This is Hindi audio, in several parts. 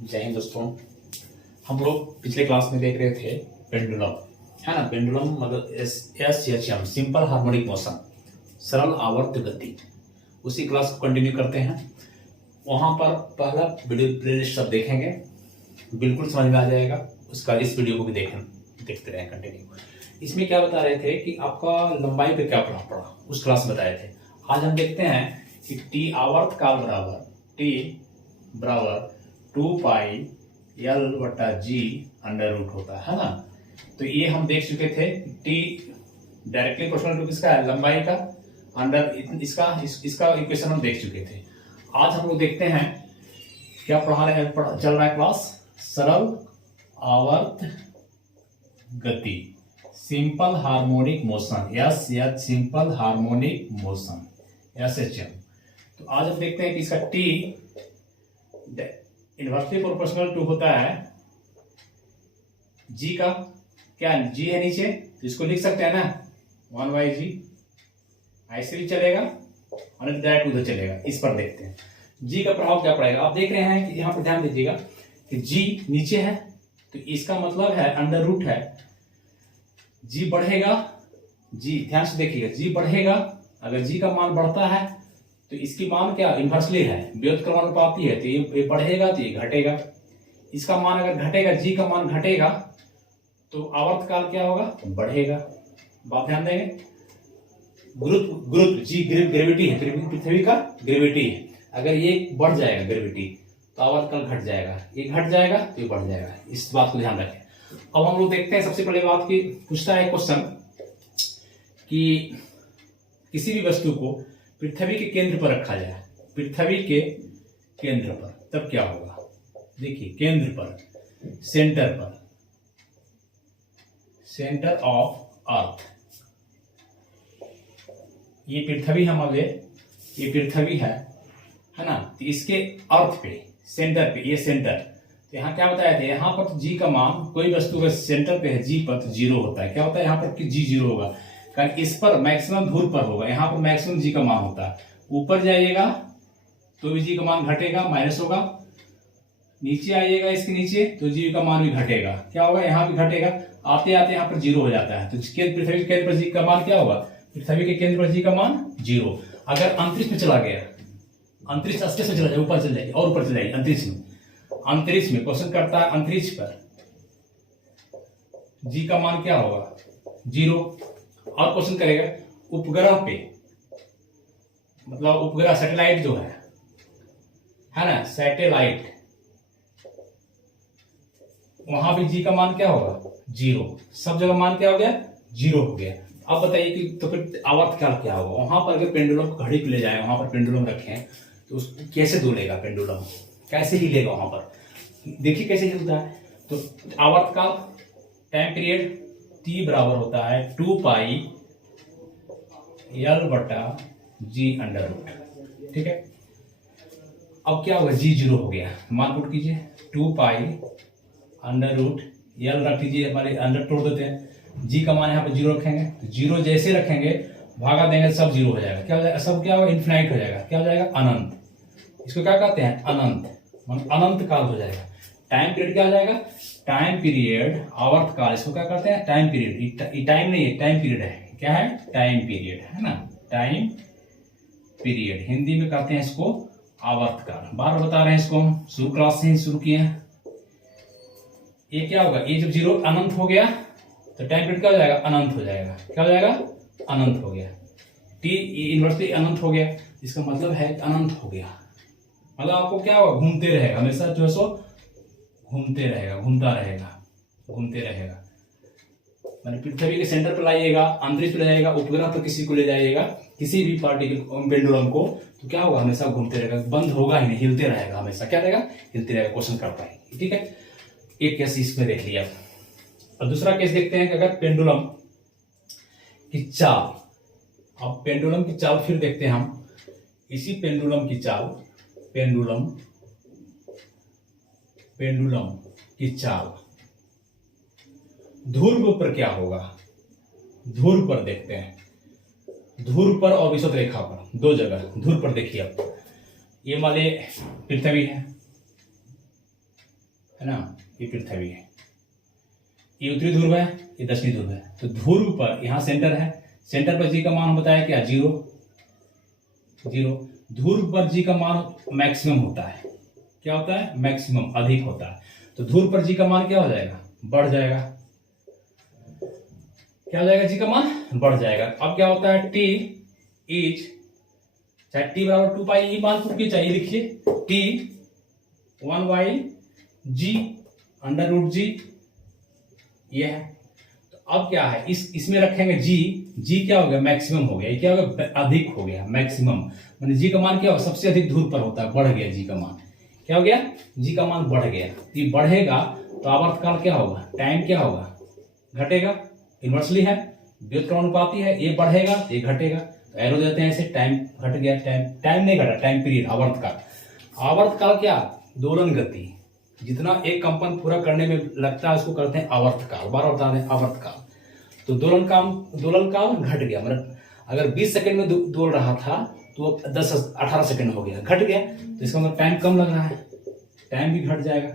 जय हिंद दोस्तों। हम लोग पिछले क्लास में देख रहे थे पेंडुलम, है ना। पेंडुलम मतलब एस सिंपल हार्मोनिक मोशन, सरल आवर्त गति। उसी क्लास को कंटिन्यू करते हैं। वहां पर पहला वीडियो प्लेलिस्ट सब देखेंगे, बिल्कुल समझ में आ जाएगा। उसका इस वीडियो को भी देखते रहें कंटिन्यू। इसमें क्या बता रहे थे कि आपका लंबाई पे क्या प्रभाव पड़ा, उस क्लास में बताए थे। आज हम देखते हैं कि टी आवर्त काल बराबर टी बराबर 2 पाई एल बटा जी अंडर रूट होता है ना। तो ये हम देख चुके थे। टी डायरेक्टली प्रोपोर्शनल टू किसका है, लंबाई का, अंडर इसका इक्वेशन हम देख चुके थे। आज हम लोग देखते हैं क्या चल रहा है क्लास, सरल आवर्त गति, simple harmonic motion, S simple harmonic motion, SHM। तो आज हम देखते हैं कि इसका टी इनवर्सली प्रोपोर्शनल टू होता है जी का, क्या जी है नीचे, तो इसको लिख सकते हैं ना 1/g। ऐसे भी चलेगा और डायरेक्ट उधर चलेगा। इस पर देखते हैं जी का प्रभाव क्या पड़ेगा। आप देख रहे हैं कि यहाँ पर ध्यान दीजिएगा कि जी नीचे है, तो इसका मतलब है अंडर रूट है। जी बढ़ेगा, जी ध्यान से देखिएगा, जी बढ़ेगा। अगर जी का मान बढ़ता है तो इसकी मान क्या इन्वर्सली है, व्युत्क्रमानुपाती है, तो ये बढ़ेगा तो ये घटेगा। इसका मान अगर घटेगा, जी का मान घटेगा तो आवर्त काल क्या होगा, बढ़ेगा। बात ध्यान देंगे। गुरुत्व जी ग्रेविटी है, पृथ्वी का ग्रेविटी है। अगर ये बढ़ जाएगा ग्रेविटी तो आवर्त काल घट जाएगा, ये घट जाएगा तो ये बढ़ जाएगा। इस बात को ध्यान रखें। अब हम लोग देखते हैं सबसे पहले बात की, पूछता है क्वेश्चन कि किसी भी वस्तु को पृथ्वी के केंद्र पर रखा जाए, पृथ्वी के केंद्र पर, तब क्या होगा। देखिए केंद्र पर, सेंटर पर, सेंटर ऑफ अर्थ, ये पृथ्वी है, मान ले ये पृथ्वी है ना। तो इसके अर्थ पे, सेंटर पे, ये सेंटर, तो यहाँ क्या बताया था, यहाँ पर तो जी का मान, कोई वस्तु का सेंटर पे है जी पर तो जीरो होता है। क्या होता है यहाँ पर कि जी जीरो होगा, कारण इस पर मैक्सिमम दूर पर होगा। यहाँ पर मैक्सिमम जी का मान होता है। ऊपर जाइएगा तो भी जी का मान घटेगा, माइनस होगा। नीचे आइएगा इसके नीचे तो जी का मान भी घटेगा। क्या होगा, यहाँ भी घटेगा। आते आते यहाँ पर जीरो हो जाता है। तो पृथ्वी के केंद्र पर जी का मान क्या होगा, पृथ्वी के केंद्र पर जी का मान जीरो। अगर अंतरिक्ष में चला गया, अंतरिक्ष अस्तित्व में चला जाए, ऊपर चल जाएगी और ऊपर चल जाएगी अंतरिक्ष में। अंतरिक्ष में क्वेश्चन करता है, अंतरिक्ष पर जी का मान क्या होगा, जीरो। और क्वेश्चन करेगा उपग्रह पे, मतलब उपग्रह सैटेलाइट जो है ना, सैटेलाइट, वहां भी जी का मान क्या होगा, जीरो। सब जगह मान क्या हो गया, जीरो हो गया। अब बताइए कि तो फिर आवर्त काल क्या होगा। वहां पर अगर पेंडुलम को घड़ी पे ले जाए, वहां पर पेंडुलम रखें तो उसको कैसे डोलेगा पेंडुलम, कैसे हिलेगा वहां पर, देखिए कैसे हिलता है। तो आवर्त काल, टाइम पीरियड टी बराबर होता है 2 पाई एल बटा जी अंडर रूट। ठीक है। अब क्या होगा, जी जीरो हो गया, मान पुट कीजिए 2 पाई अंडर रूट एल रख दीजिए, हमारे अंडर तोड़ देते हैं। जी का मान यहाँ पर जीरो रखेंगे, तो जीरो जैसे रखेंगे भागा देंगे सब जीरो हो जाएगा। क्या हो जाएगा, सब क्या होगा, इन्फिनाइट हो जाएगा। क्या हो जाएगा, अनंत। इसको क्या कहते हैं, अनंत, मतलब अनंत काल हो जाएगा। टाइम पीरियड क्या हो जाएगा, टाइम पीरियड, आवर्त काल, इसको क्या कहते हैं, टाइम पीरियड। टाइम नहीं है, टाइम पीरियड है। क्या है, टाइम पीरियड, है ना, टाइम पीरियड। हिंदी में कहते हैं इसको आवर्त काल। बार बार बता रहे हैं इसको, हम शुरू क्लास से ही शुरू किए हैं। ये क्या होगा, ये जब जीरो अनंत हो गया तो टाइम पीरियड क्या हो जाएगा, अनंत हो जाएगा। क्या हो जाएगा, अनंत हो गया। टी इनवर्सली अनंत हो गया, इसका मतलब है अनंत हो गया। मतलब आपको क्या होगा, घूमते रहेगा, हमेशा जो है सो घूमते रहेगा, घूमता रहेगा, घूमते रहेगा। मतलब पृथ्वी के सेंटर पर लाइएगा, अंतरिक्ष ले जाइएगा, उपग्रह पर किसी को ले जाइएगा, किसी भी पार्टिकल पेंडुलम को, तो क्या होगा, हमेशा घूमते रहेगा, बंद होगा ही नहीं, हिलते रहेगा हमेशा। क्या रहेगा, हिलते रहेगा। क्वेश्चन कर पाएंगे। ठीक है। एक केस इसमें देख लिया। और दूसरा केस देखते हैं कि अगर पेंडुलम की चाल, अब पेंडुलम की चाल फिर देखते हैं हम। इसी पेंडुलम की चाल, पेंडुलम की चाल ध्रुव पर क्या होगा, ध्रुव पर देखते हैं। ध्रुव पर और विषुवत रेखा पर, दो जगह ध्रुव पर देखिए। आप ये मान ले पृथ्वी है, है ना, ये पृथ्वी है, ये उत्तरी ध्रुव है, ये दक्षिणी ध्रुव है। तो ध्रुव पर यहाँ सेंटर है, सेंटर पर जी का मान बताया क्या, 0 0। ध्रुव पर जी का मान मैक्सिमम होता है, क्या होता है, मैक्सिमम, अधिक होता है। तो ध्रुव पर जी का मान क्या हो जाएगा, बढ़ जाएगा, क्या हो जाएगा, जी का मान बढ़ जाएगा। अब क्या होता है, टी इज, चाहे टी बराबर 2 पाई ई मान के चाहिए, लिखिए टी 1/g √g, ये है। तो अब क्या है, इसमें रखेंगे जी क्या हो गया, मैक्सिमम हो गया, ये क्या हो गया, अधिक हो गया, मैक्सिमम, माने जी का मान क्या होगा, सबसे अधिक ध्रुव पर होता है, बढ़ गया जी का मान, क्या हो गया, जी का मान बढ़ गया। ये बढ़ेगा तो आवर्तकाल क्या होगा, टाइम क्या होगा, घटेगा, इन्वर्सली है, व्युत्क्रमानुपाती है, ये बढ़ेगा ये घटेगा, तो एरो देते हैं ऐसे, टाइम घट गया, टाइम नहीं घटा, टाइम पीरियड, आवर्तकाल। आवर्तकाल क्या, दोलन गति, जितना एक कंपन पूरा करने में लगता है उसको करते हैं आवर्तकाल, बार बता दें आवर्तकाल। तो दोलन काल घट गया, मतलब अगर 20 सेकंड में दोल रहा था तो 18 सेकंड हो गया, घट गया, तो इसका मतलब टाइम कम लग रहा है, टाइम भी घट जाएगा,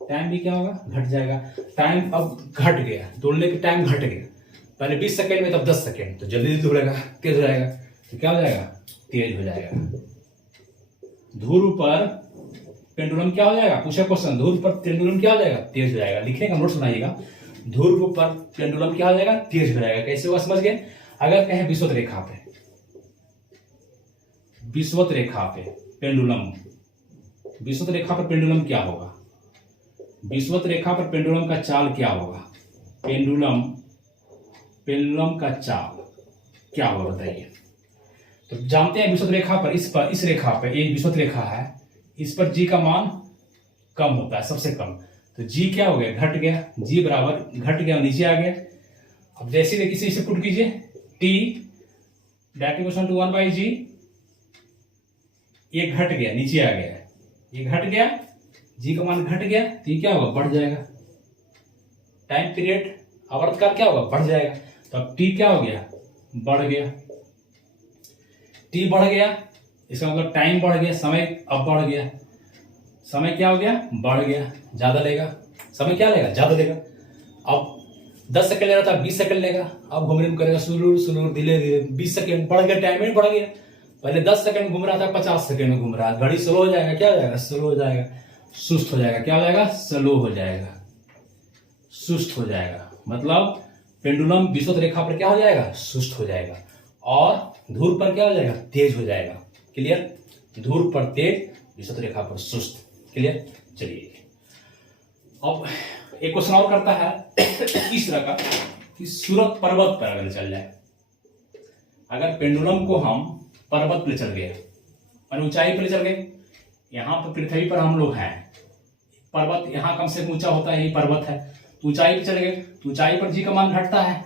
टाइम भी क्या होगा, घट जाएगा। टाइम अब घट गया, दोलने के टाइम घट गया, पहले 20 सेकंड में, तब 10 सेकंड, तो जल्दी दौड़ेगा, तेज हो जाएगा, तो क्या हो जाएगा, तेज हो जाएगा। ध्रुव पर पेंडुलम क्या हो जाएगा, पूछा क्वेश्चन, ध्रुव पर पेंडुलम क्या हो जाएगा, तेज हो जाएगा, लिखने का नोट सुनाइएगा, ध्रुव पर पेंडुलम क्या हो जाएगा, तेज हो जाएगा। कैसे होगा समझ गए, अगर कहें विषुवत रेखा पे, विषुवत रेखा पे पेंडुलम, विषुवत रेखा पर पेंडुलम क्या होगा, विषुवत रेखा पर पेंडुलम का चाल क्या होगा, पेंडुलम का चाल क्या होगा बताइए। तो जानते हैं विषुवत रेखा पर, इस रेखा पर, ये विषुवत रेखा है, इस पर जी का मान कम होता है, सबसे कम, तो जी क्या हो गया, घट गया, जी बराबर घट गया, नीचे आ गया। अब जैसे किसी से पुट कीजिए, T that equal to 1/g, ये घट गया, नीचे आ गया, ये घट गया, जी का मान घट गया, तो ये क्या होगा, बढ़ जाएगा, टाइम पीरियड, आवर्तकाल क्या होगा, बढ़ जाएगा। तो अब टी क्या हो गया, बढ़ गया, टी बढ़ गया, इसका मतलब टाइम बढ़ गया, समय अब बढ़ गया, समय क्या हो गया, बढ़ गया, ज्यादा लेगा, समय क्या लेगा, ज्यादा लेगा। अब 10 सेकंड ले रहा था 20 सेकंड लेगा, अब घूमने में करेगा सुलूर धीरे धीरे, 20 सेकंड बढ़ गया, टाइम बढ़ गया, पहले 10 सेकंड घूम रहा था 50 सेकंड में घूम रहा है, घड़ी स्लो हो जाएगा, क्या हो जाएगा, स्लो हो जाएगा, सुस्त हो जाएगा, क्या हो जाएगा, स्लो हो जाएगा, सुस्त हो जाएगा। मतलब पेंडुलम विषुवत रेखा पर क्या हो जाएगा, सुस्त हो जाएगा, और ध्रुव पर क्या हो जाएगा, तेज हो जाएगा। क्लियर, ध्रुव पर तेज, विषुवत रेखा पर सुस्त। क्लियर, चलिए अब एक क्वेश्चन और करता है इस तरह का कि सूरत पर्वत पर अगर चल जाए, अगर पेंडुलम को हम पर्वत पर चल गए और ऊंचाई पर चल गए, यहाँ पर पृथ्वी पर हम लोग हैं, पर्वत यहाँ कम से कम ऊंचा होता है, यही पर्वत है, तो ऊंचाई पर चले गए, तो ऊंचाई पर जी का मान घटता है,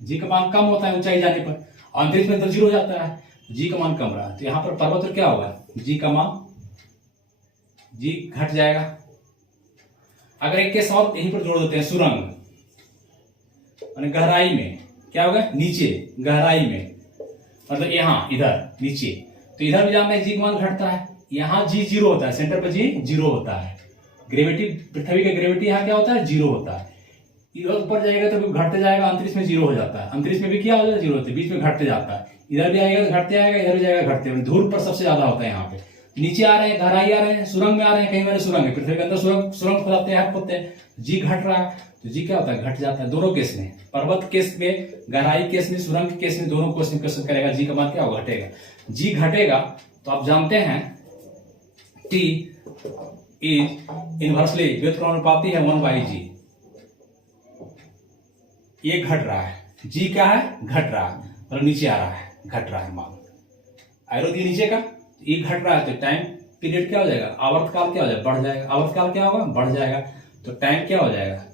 जी का मान कम होता है ऊंचाई जाने पर, अंतरिक्ष में तो 0 हो जाता है, जी का मान कम रहा, तो यहाँ पर पर्वत पर क्या होगा, जी का मान, जी घट जाएगा। अगर एक केस और यहीं पर जोड़ देते हैं, सुरंग, माने गहराई में क्या होगा, नीचे गहराई में, मतलब यहाँ इधर नीचे, तो इधर भी जानते हैं जी का मान घटता है, यहाँ जी 0 होता है, सेंटर पर जी 0 होता है, ग्रेविटी, पृथ्वी का ग्रेविटी यहाँ क्या होता है, 0 होता है, इधर ऊपर जाएगा तो घटते जाएगा, अंतरिक्ष में 0 हो जाता है, अंतरिक्ष में भी क्या हो जाता है, 0 होता है, बीच में घटते जाता है, इधर भी आएगा तो घटते आएगा, इधर भी जाएगा घटते, ध्रुव पर सबसे ज्यादा होता है, यहाँ पे नीचे आ रहे हैं, गहराई आ रहे हैं, सुरंग में आ रहे हैं, कहीं मैंने सुरंग है, पृथ्वी के अंदर सुरंग खुदाते हैं, खोदते हैं, जी घट रहा है, तो जी क्या होता है, घट जाता है, दोनों केस में, पर्वत केस में, गहराई केस में, सुरंग केस में, दोनों क्वेश्चन क्वेश्चन करेगा, जी का मान क्या होगा, घटेगा, जी घटेगा, तो आप जानते हैं टी इज इनवर्सली व्युत्क्रमानुपाती है 1/g, ये घट रहा है, जी क्या है, घट रहा है, मतलब नीचे आ रहा है, घट रहा है मान, एरो दी नीचे का, ये घट रहा है, तो टाइम पीरियड क्या हो जाएगा, आवर्तकाल क्या हो जाएगा, बढ़ जाएगा, आवर्तकाल क्या होगा, बढ़ जाएगा, तो टाइम क्या हो जाएगा,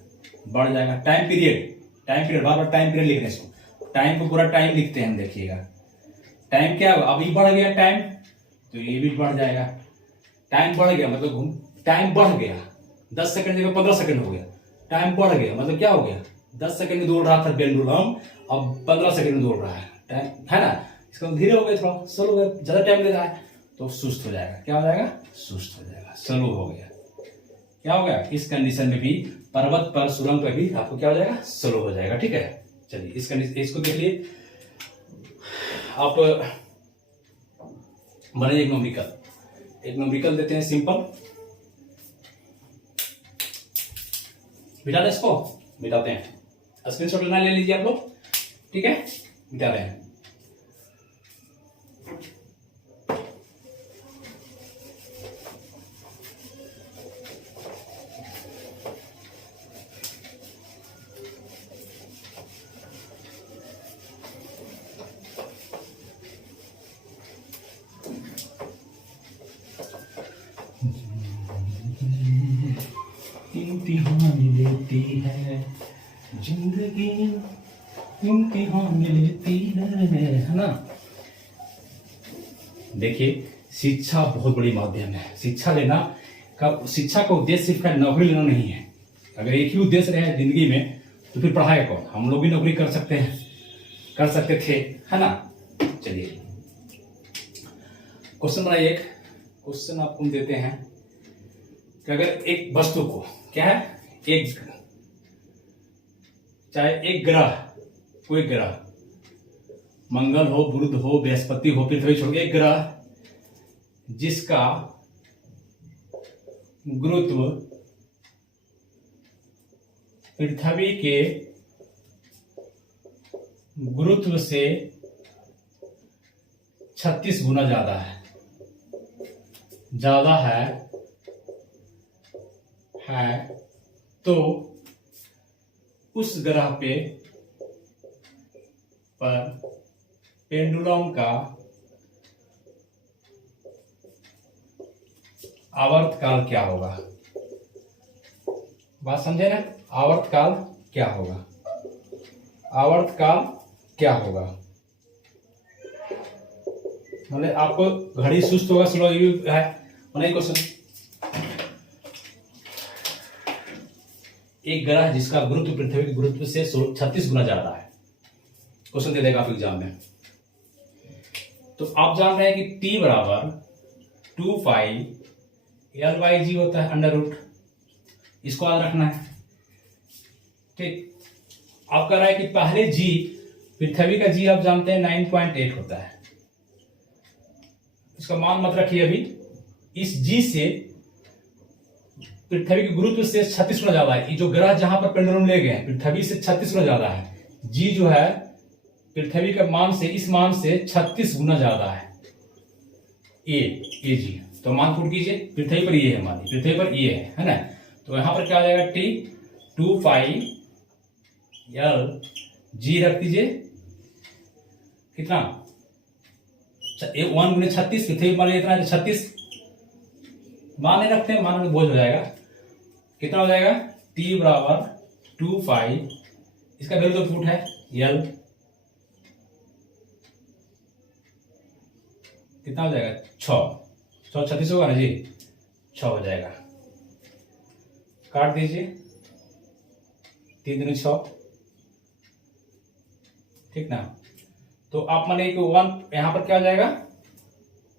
बढ़ जाएगा, टाइम पीरियड बार बार टाइम पीरियड लिखने से, टाइम को पूरा टाइम लिखते हैं, देखिएगा टाइम क्या होगा, अभी बढ़ गया टाइम, तो ये भी बढ़ जाएगा, टाइम बढ़ गया मतलब टाइम बढ़ गया, 10 सेकंड जगह 15 सेकंड हो गया, टाइम बढ़ गया मतलब क्या हो गया, 10 सेकंड में दौड़ रहा था पेंडुलम, अब 15 सेकंड में दौड़ रहा है, टाइम है ना, इसका धीरे हो गया, थोड़ा स्लो हो गया, ज्यादा टाइम ले रहा है, तो सुस्त हो जाएगा, क्या हो जाएगा, सुस्त हो जाएगा, स्लो हो गया, क्या होगा, इस कंडीशन में भी पर्वत पर सुरंग पर भी आपको क्या हो जाएगा, स्लो हो जाएगा। ठीक है, चलिए इस कंडीशन इसको देख लिए आप। बने एक न्यूमेरिकल देते हैं सिंपल, बिठा दे इसको, बिठाते हैं, स्क्रीनशॉट लेना ले लीजिए आप लोग। ठीक है, बिठा रहे हैं। इम्तिहान लेती है जिंदगी, इम्तिहान लेती है ना। देखिए शिक्षा बहुत बड़ी माध्यम है। शिक्षा लेना का, शिक्षा का उद्देश्य सिर्फ नौकरी लेना नहीं है। अगर एक ही उद्देश्य रहे जिंदगी में तो फिर पढ़ाएगा कौन। हम लोग भी नौकरी कर सकते हैं, कर सकते थे, है ना। चलिए क्वेश्चन नंबर 1, क्वेश्चन आपको देते हैं कि अगर एक वस्तु को, क्या है, एक, चाहे एक ग्रह, कोई ग्रह, मंगल हो, बुध हो, बृहस्पति हो, पृथ्वी छोड़ के एक ग्रह जिसका गुरुत्व पृथ्वी के गुरुत्व से 36 गुना ज्यादा है तो उस ग्रह पे पर पेंडुलम का आवर्तकाल क्या होगा। बात समझे ना, आवर्तकाल क्या होगा, आवर्तकाल क्या होगा। मतलब आपको घड़ी सुस्त होगा, स्लो है। मतलब क्वेश्चन, एक ग्रह जिसका गुरुत्व पृथ्वी के गुरुत्व से 36 गुना ज्यादा है, क्वेश्चन दे देगा आप एग्जाम में। तो आप जान रहे हैं कि T बराबर 2 पाई L/G होता है, अंडर रूट, इसको याद रखना है। ठीक, आप कह रहा है कि पहले G, पृथ्वी का G आप जानते हैं 9.8 होता है, इसका मान मत रखिए अभी। इस G से पृथ्वी के गुरुत्व से 36 गुना ज्यादा है। ये जो ग्रह जहां पर पेंडुलम ले गए हैं पृथ्वी से 36 गुना ज्यादा है। G जो है पृथ्वी के मान से, इस मान से 36 गुना ज्यादा है। ए जी, तो मान पुट कीजिए, पृथ्वी पर ये है, मान पृथ्वी पर ये है ना। तो यहां पर क्या आ जाएगा, T 2 पाई L G रख दीजिए, कितना, 1 गुने 36, पृथ्वी मान इतना 36, मान नहीं रखते हैं, मान में बोझ हो जाएगा। कितना हो जाएगा, T बराबर 2 पाई, इसका वैल्यू तो फुट है, L कितना हो जाएगा, 6 36 होगा ना जी, 6 हो जाएगा। काट दीजिए, 3 दूनी 6, ठीक ना। तो आप माने कि 1 यहां पर क्या हो जाएगा,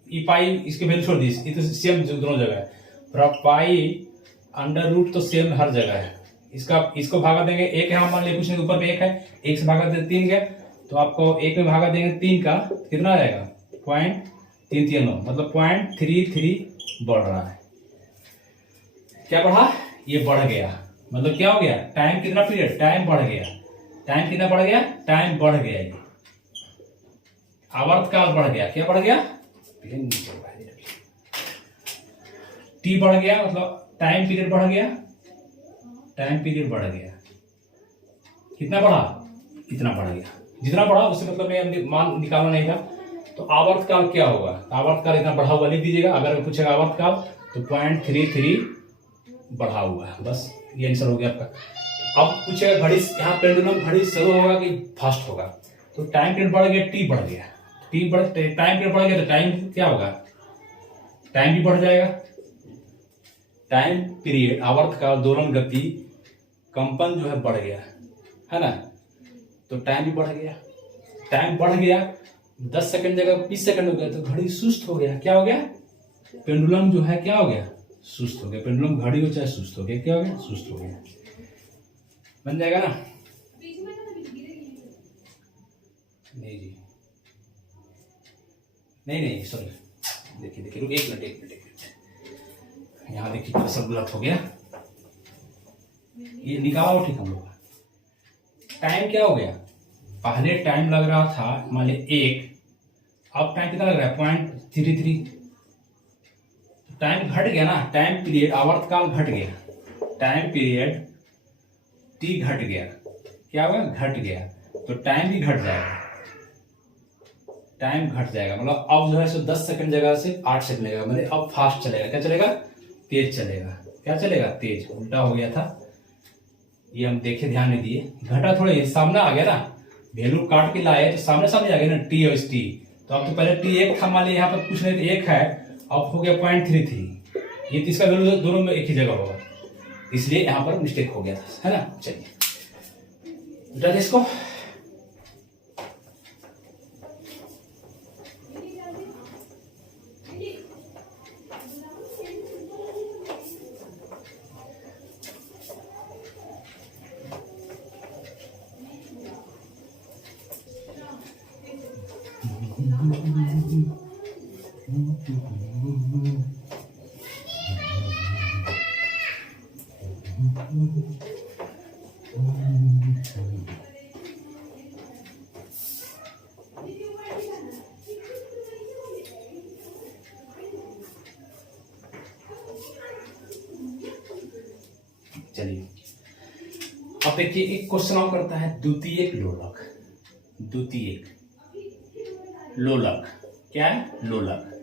ई पाई, इसके वैल्यू छोड़ दी, ये तो सेम दोनों जगह है। पाई अंडर रूट तो सेम हर जगह है। इसको भागा देंगे, एक यहां मान लिया कुछ नहीं, ऊपर में 1 है, 1 से भागा दे 3 गया, तो आपको 1 में भागा देंगे 3 का, कितना आ जाएगा, 0.339, मतलब 0.33 बढ़ रहा है। क्या बढ़ा, ये बढ़ गया, मतलब क्या हो गया, टाइम कितना पीरियड, टाइम बढ़ गया। टाइम कितना बढ़ गया, टाइम बढ़ गया, ये आवर्तकाल बढ़ गया। क्या बढ़ गया, T बढ़ गया, मतलब टाइम पीरियड बढ़ गया, टाइम पीरियड बढ़ गया। कितना बढ़ा, इतना बढ़ गया, जितना बढ़ा उससे मतलब मैं मान निकालना नहीं था। तो आवर्तकाल क्या होगा, आवर्तकाल इतना बढ़ा हुआ लिख दीजिएगा। अगर पूछेगा आवर्तकाल तो 0.33 बढ़ा हुआ है, बस ये आंसर हो गया आपका। अब पूछेगा घड़ी, यहाँ पेंडुलम घड़ी स्लो होगा कि फास्ट होगा, तो टाइम पीरियड बढ़ गया, T बढ़ गया, टाइम पीरियड बढ़ गया तो टाइम क्या होगा, टाइम भी बढ़ जाएगा। टाइम पीरियड, आवर्तकाल, दोलन गति, कंपन जो है बढ़ गया, है ना, तो टाइम भी बढ़ गया। टाइम बढ़ गया, 10 सेकंड जगह 20 सेकंड हो गया, तो घड़ी सुस्त हो गया। क्या हो गया, पेंडुलम जो है क्या हो गया, सुस्त हो गया, पेंडुलम घड़ी हो चाहे सुस्त हो गया, क्या हो गया, सुस्त हो गया। बन जाएगा ना? नहीं जी, नहीं सॉरी, देखिए देखिए, रुक एक मिनट, यहाँ देखिए सब गलत हो गया, ये निकालो ठीक हम लोग का। टाइम क्या हो गया, पहले टाइम लग रहा था मान लीजिए 1, अब टाइम कितना लग रहा है 0.33, टाइम घट गया ना, टाइम पीरियड आवर्तकाल घट गया, टाइम पीरियड टी घट गया, क्या हुआ, घट गया, तो टाइम भी घट जाएगा, टाइम घट जाएगा, मतलब अब जो है सो 10 सेकंड जगह से 8 सेकंड लगेगा, मतलब अब फास्ट चलेगा, क्या चलेगा, तेज चलेगा, क्या चलेगा, तेज, उल्टा हो गया था, ये हम देखे, ध्यान नहीं दिए, घटा थोड़े, सामने आ गया ना, वैल्यू काट के लाए तो सामने सामने आ गया ना, टी और इस टी, तो अब तो पहले टी 1 था, मान लिया यहाँ पर कुछ नहीं तो 1 है, अब हो गया 0.33, ये इसका वैल्यू दोनों में एक ही जगह होगा, इसलिए यहाँ पर मिस्टेक हो गया था, है ना। चलिए इसको चलिए अब देखिए, एक क्वेश्चन और करता है, द्वितीयक लोलक, द्वितीयक लोलक क्या है, लोलक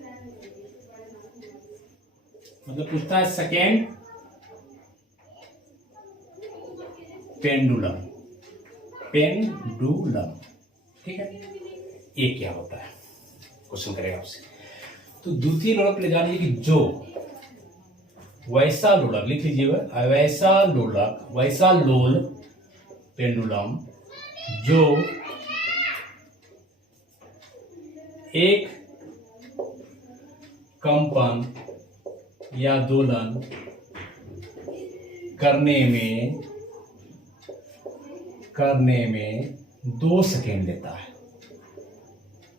मतलब पूछता है सेकेंड पेंडुलम, पेंडुलम, ठीक है, ये क्या होता है, क्वेश्चन करेगा आपसे। तो द्वितीय लोलक ले जानिए कि जो वैसा लोलक, लिख लीजिएगा, वैसा लोल पेंडुलम जो एक कंपन या दोलन करने में 2 सेकेंड लेता है,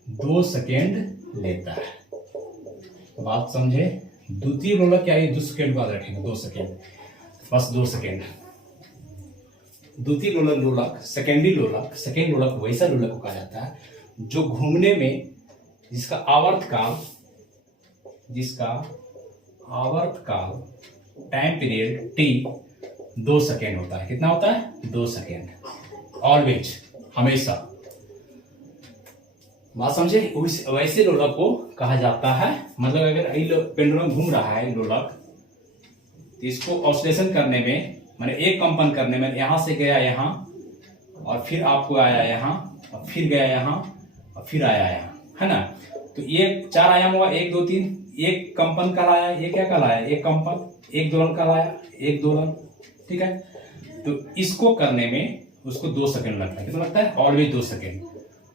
2 सेकेंड लेता है, बात समझे। द्वितीय लोलक क्या है, 2 सेकेंड बाद रखेंगे, 2 सेकेंड, बस 2 सेकेंड। द्वितीय लोलक, सेकेंड लोलक वैसा लोलक को कहा जाता है जो घूमने में जिसका आवर्तकाल टाइम पीरियड टी 2 सेकेंड होता है, कितना होता है, 2 सेकेंड, ऑलवेज, हमेशा, बात समझे। वैसे लोलक को कहा जाता है, मतलब अगर पेंडुलम घूम रहा है लोलक, तो इसको ऑसिलेशन करने में, माने एक कंपन करने में, यहां से गया यहां और फिर आपको आया यहां और फिर गया यहां और फिर आया यहां, है ना। तो ये 4 आयाम हुआ, 1 2 3, एक कंपन कहलाया, ये क्या कहलाया, एक कंपन, एक दोलन कहलाया, एक दोलन, ठीक है। तो इसको करने में उसको 2 सेकंड लगता है, कितना लगता है, ऑलवेज 2 सेकंड,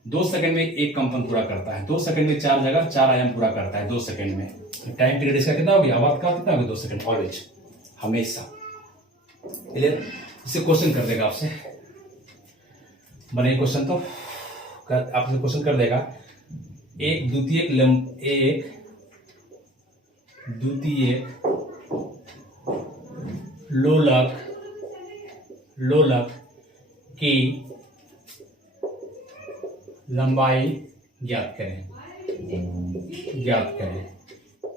2 सेकंड में एक कंपन पूरा करता है, 2 सेकंड में 4 जगह 4 आयाम पूरा करता है 2 सेकंड में। टाइम पीरियड इसका कितना हो गया, आवर्तकाल कितना हो गया, 2 सेकंड, ऑलवेज, हमेशा, क्लियर। इससे क्वेश्चन कर देगा आपसे, बने क्वेश्चन तो आपसे क्वेश्चन कर देगा, एक द्वितीयक लोलक की लंबाई ज्ञात करें,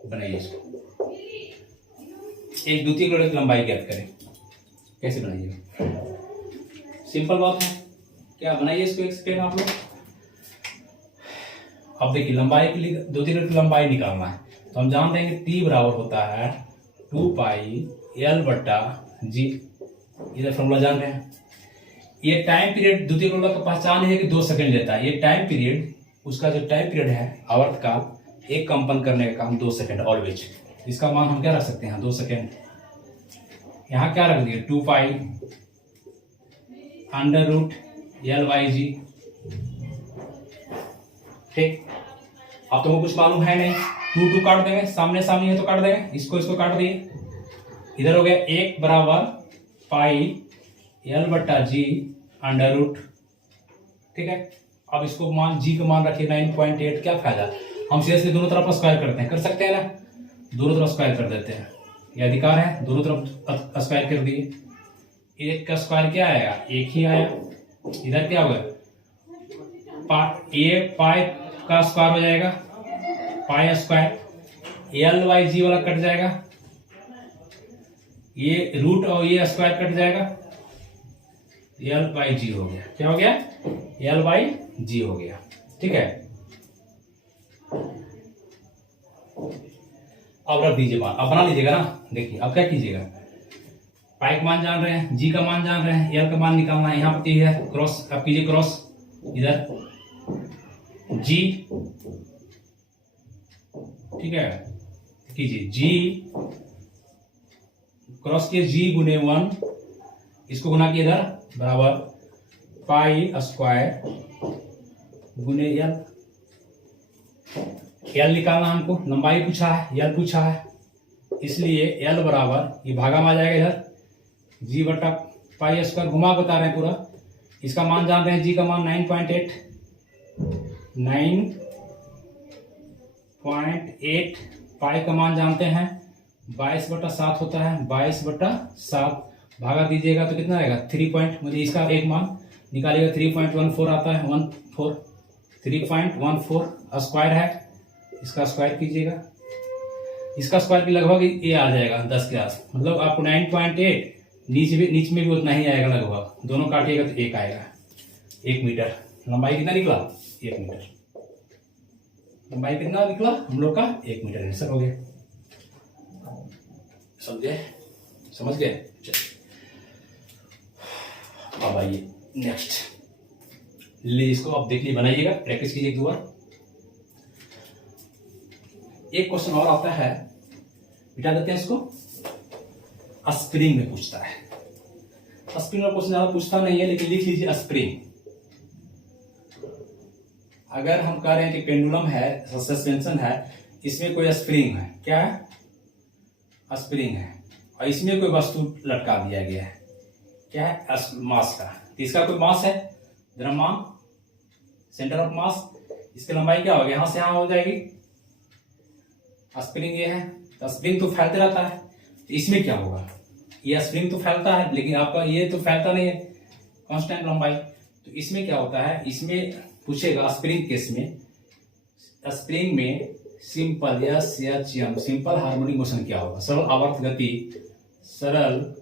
बनाइए इसको, एक द्वितीय लोलक की लंबाई ज्ञात करें, कैसे बनाइएगा, सिंपल बात है, क्या बनाइए इसको, एक सेकेंड आप लोग। अब देखिए, लंबाई के लिए द्वितीय लोलक की लंबाई निकालना है, तो हम जानते हैं कि T बराबर होता है 2 पाई L/G, इधर फॉर्मूला जान रहे हैं। ये टाइम पीरियड द्वितीय लोलक का पहचान है कि 2 सेकंड लेता है, ये टाइम पीरियड, उसका जो टाइम पीरियड है आवर्तकाल, एक कंपन करने का काम 2 सेकंड ऑलवेज, इसका मान हम क्या रख सकते हैं, 2 सेकंड। यहाँ क्या रख दिए, 2 पाई √L/G, ठीक। अब तुमको कुछ मालूम है नहीं, 2 काट देंगे, सामने सामने है तो काट देंगे, इसको काट दिए, इधर हो गया 1 बराबर पाई एल बट्टा जी अंडर रूट। ठीक है, अब इसको मान जी का मान रखिए 9.8। क्या फायदा, हम सीधे दोनों तरफ स्क्वायर करते हैं, कर सकते हैं ना, दोनों तरफ स्क्वायर कर देते हैं, ये अधिकार है, दोनों तरफ स्क्वायर कर दिए। एक का स्क्वायर क्या आएगा, एक ही आया। इधर क्या होगा, पाई का स्क्वायर हो जाएगा, पाई स्क्वायर, एल बाई जी वाला कट जाएगा, ये रूट और ये स्क्वायर कट जाएगा, एल बाई जी हो गया। क्या हो गया, एल बाई जी हो गया। ठीक है, अब रख दीजिए मान, अब बना लीजिएगा ना। देखिए अब क्या कीजिएगा, पाई का मान जान रहे हैं, जी का मान जान रहे हैं, एल का मान निकालना है। यहाँ पर है क्रॉस, अब कीजिए क्रॉस, इधर जी, ठीक है, कीजिए जी क्रॉस के जी गुने 1, इसको गुना किए इधर बराबर पाई स्क्वायर गुने एल। एल निकालना हमको, लंबाई पूछा है, एल पूछा है, इसलिए एल बराबर ये भागा में आ जाएगा इधर जी बटा पाई स्क्वायर, घुमा बता रहे हैं पूरा। इसका मान जान रहे हैं, जी का मान 9.8, 9.8, पाई का मान जानते हैं 22/7 होता है, 22/7 भागा दीजिएगा तो कितना आएगा 3 पॉइंट, मुझे इसका एक मान निकालिएगा 3.14 आता है, 3.14 स्क्वायर है, इसका स्क्वायर कीजिएगा, इसका स्क्वायर की लगभग ये आ जाएगा 10 के आस, मतलब आपको 9.8 नीच में भी उतना ही आएगा लगभग, दोनों काटिएगा तो 1 आएगा, 1 मीटर। लंबाई कितना निकला, 1 मीटर। लंबाई कितना निकला हम लोग का, 1 मीटर आंसर हो गया। समझे, समझ गए। अब आइए नेक्स्ट, लीजिए इसको आप देख लीजिए, बनाइएगा, प्रैक्टिस कीजिए एक दो बार। एक क्वेश्चन और आता है, बिठा देते हैं इसको, स्प्रिंग में पूछता है। स्प्रिंग में क्वेश्चन ज्यादा पूछता नहीं है, लेकिन लिख लीजिए स्प्रिंग। अगर हम कह रहे हैं कि पेंडुलम है, सस्पेंशन है, इसमें कोई स्प्रिंग है, क्या है, स्प्रिंग है, और इसमें कोई वस्तु लटका दिया गया है, क्या है, मास का, तो इसका कोई मास है, द्रव्यमान, सेंटर ऑफ मास, इसकी लंबाई क्या होगी, यहां से यहां हो जाएगी, स्प्रिंग ये है, तो स्प्रिंग तो फैलते रहता है, तो इसमें क्या होगा, ये स्प्रिंग तो फैलता है, लेकिन आपका ये तो फैलता नहीं है, कांस्टेंट लंबाई, तो इसमें क्या होता है, इसमें पूछेगा स्प्रिंग केस में, स्प्रिंग में simple SHM, simple harmonic motion क्या होगा, सरल आवर्त गति, सरल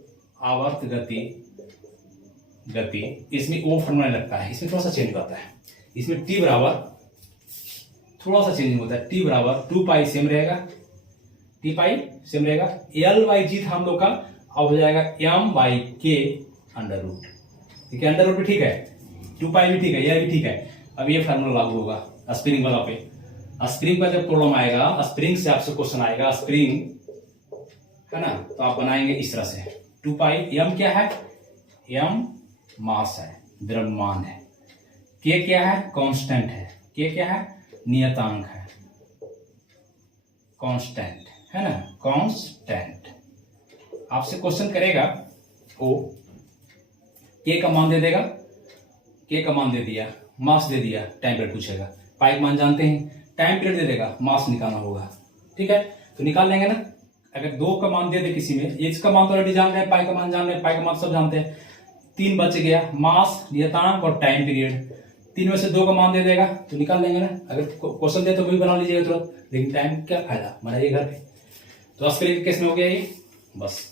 आवर्त गति, इसमें वो फॉर्मूला लगता है, इसमें थोड़ा सा चेंज होता है, इसमें टी बराबर थोड़ा सा चेंज होता है, टी बराबर 2 पाई सेम रहेगा, टी पाई सेम रहेगा, एल बाई जी था हम लोग का, अब हो जाएगा एम बाई के अंडर रूट, ठीक है, अंडर रूट भी ठीक है, 2 पाई भी ठीक है, यह भी ठीक है। अब ये फार्मूला लागू होगा स्प्रिंग वाला पे, स्प्रिंग का जब प्रॉब्लम आएगा, स्प्रिंग से आपसे क्वेश्चन आएगा, स्प्रिंग है ना, तो आप बनाएंगे इस तरह से, 2 पाई, एम क्या है, एम मास है, द्रव्यमान है, के क्या है, कांस्टेंट है, के क्या है, नियतांक है, कांस्टेंट है ना, कांस्टेंट। आपसे क्वेश्चन करेगा, ओ के का मान दे देगा, के का मान दे दिया, मास दे दिया, टाइम पीरियड पूछेगा, पाई का मान जानते हैं, टाइम पीरियड दे देगा, मास निकालना होगा, ठीक है, तो निकाल लेंगे ना। अगर 2 का मान दे दे किसी में, इसका मान तो ऑलरेडी जान रहे हैं, पाई का मान जान रहे हैं, पाई का मान सब जानते हैं, 3 बच गया, मास, नियतांक और टाइम पीरियड, 3 में से 2 का मान दे देगा तो निकाल लेंगे ना। अगर क्वेश्चन दे तो वही बना लीजिएगा तुरंत, लेकिन टाइम क्या फायदा, बनाइए घर पे। तो स्प्रिंग केस में हो गया ये, बस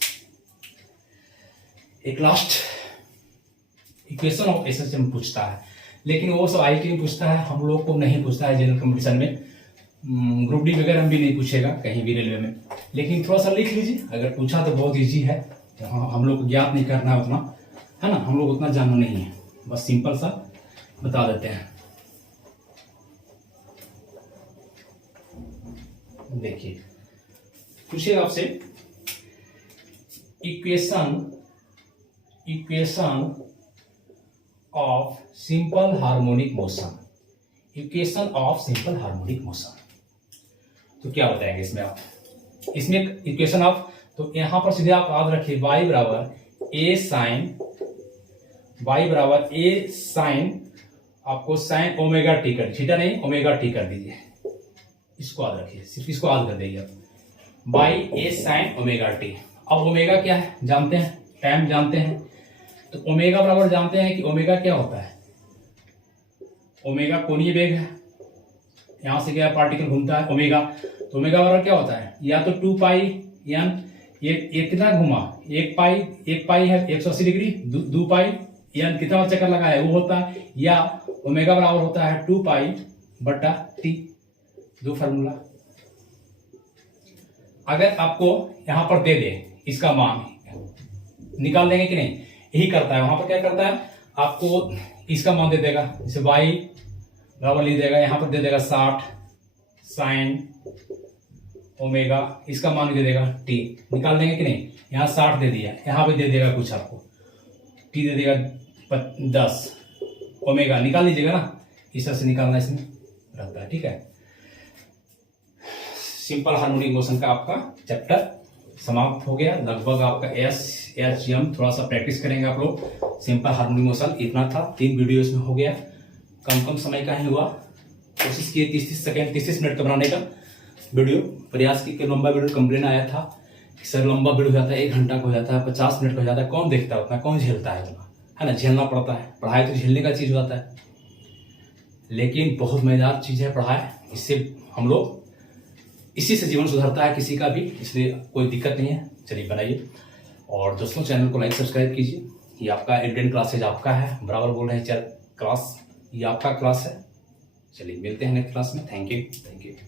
एक लास्ट इक्वेशन ऑफ एसएचएम पूछता है, लेकिन वो सब आईटी में पूछता है, हम लोग को नहीं पूछता है जनरल कंपटीशन में, ग्रुप डी वगैरह में भी नहीं पूछेगा कहीं भी रेलवे में, लेकिन थोड़ा सा लिख लीजिए, अगर पूछा तो बहुत ईजी है, हम लोग को ज्ञात नहीं करना है उतना, है ना, हम लोग उतना जानना नहीं है, बस सिंपल सा बता देते हैं। देखिए पूछिएगा आपसे, equation of simple harmonic motion, equation of simple harmonic motion, तो क्या बताएंगे इसमें आप, इसमें इक्वेशन ऑफ, तो यहाँ पर सीधे आप याद रखिए y बराबर ए साइन आपको साइन ओमेगा टी कर, थीटा नहीं ओमेगा टी कर दीजिए। इसको याद रखिए, सिर्फ इसको याद कर दीजिए आप, by A sine omega T. अब ओमेगा क्या है जानते हैं, टाइम जानते हैं, तो ओमेगा बराबर जानते हैं कि ओमेगा क्या होता है, ओमेगा कोणीय वेग है, यहां से क्या पार्टिकल घूमता है ओमेगा, तो ओमेगा बराबर क्या होता है, या तो 2 पाई एन, ये कितना घुमा, एक पाई है 180 डिग्री, 2 पाई एन कितना चक्कर लगा है वो होता है, या ओमेगा बराबर होता है 2 पाई बटा टी। दो फार्मूला अगर आपको यहां पर दे दे, इसका मान निकाल देंगे कि नहीं, यही करता है, वहां पर क्या करता है आपको इसका मान दे देगा, जैसे y बराबर लिख देगा, यहां पर दे देगा 60 साइन ओमेगा, इसका मान दे देगा t, निकाल देंगे कि नहीं, यहाँ 60 दे दिया, यहाँ पे दे देगा कुछ आपको t दे देगा 10, ओमेगा निकाल लीजिएगा ना, इस तरह से निकालना इसमें रहता है। ठीक है, सिंपल हार्मोनिक मोशन का आपका चैप्टर समाप्त हो गया। लगभग आपका एस एच एम थोड़ा सा प्रैक्टिस करेंगे आप लोग। सिंपल हार्मोनिक मोशन इतना था, 3 वीडियो इसमें हो गया, कम समय का ही हुआ, कोशिश किए 30 सेकेंड 30 मिनट का बनाने का वीडियो, प्रयास की। लंबा वीडियो कंप्लेन आया था कि सर लंबा वीडियो हो जाता है, 1 घंटा का हो जाता है, 50 मिनट का हो जाता है, कौन देखता है उतना, कौन झेलता है उतना, है ना, झेलना पड़ता है। पढ़ाई तो झेलने का चीज होता है, लेकिन बहुत मजेदार चीज है पढ़ाई, इससे हम लोग इसी से जीवन सुधरता है किसी का भी, इसलिए कोई दिक्कत नहीं है। चलिए बनाइए, और दोस्तों चैनल को लाइक सब्सक्राइब कीजिए। ये आपका इंडियन क्लासेज आपका है, बराबर बोल रहे हैं क्लास, ये आपका क्लास है। चलिए मिलते हैं नेक्स्ट क्लास में। Thank you.